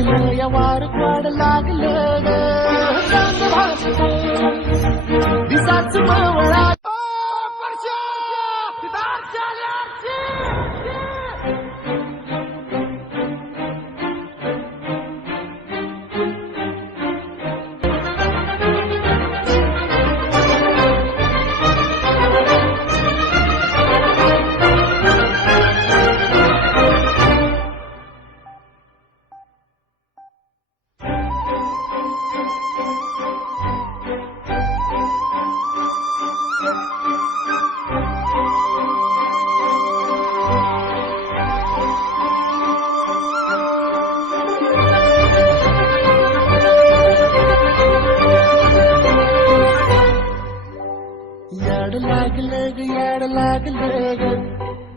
चाकलं या वार वाढ लागलं ग चांग भाषण दिसाच मावळा याड लागलं ग याड लागलं ग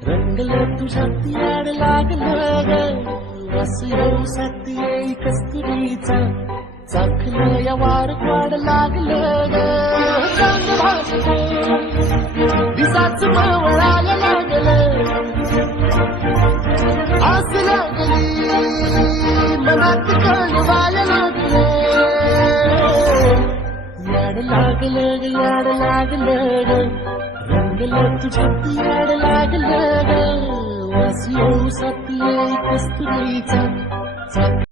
रंगलं तुझ्यात याड लागलं ग वास येऊ साथी येई कस्तुरीचा चाकलं या वार वाढ लागलं ग चांग भाषण दिसाच मावळाला लागलं आस लागली मनात कळवायला लागलं याड लागलं ग याड लागलं ग रंगलं तुझ्यात याड लागलं ग वास येऊ साथी येई कस्तुरीचा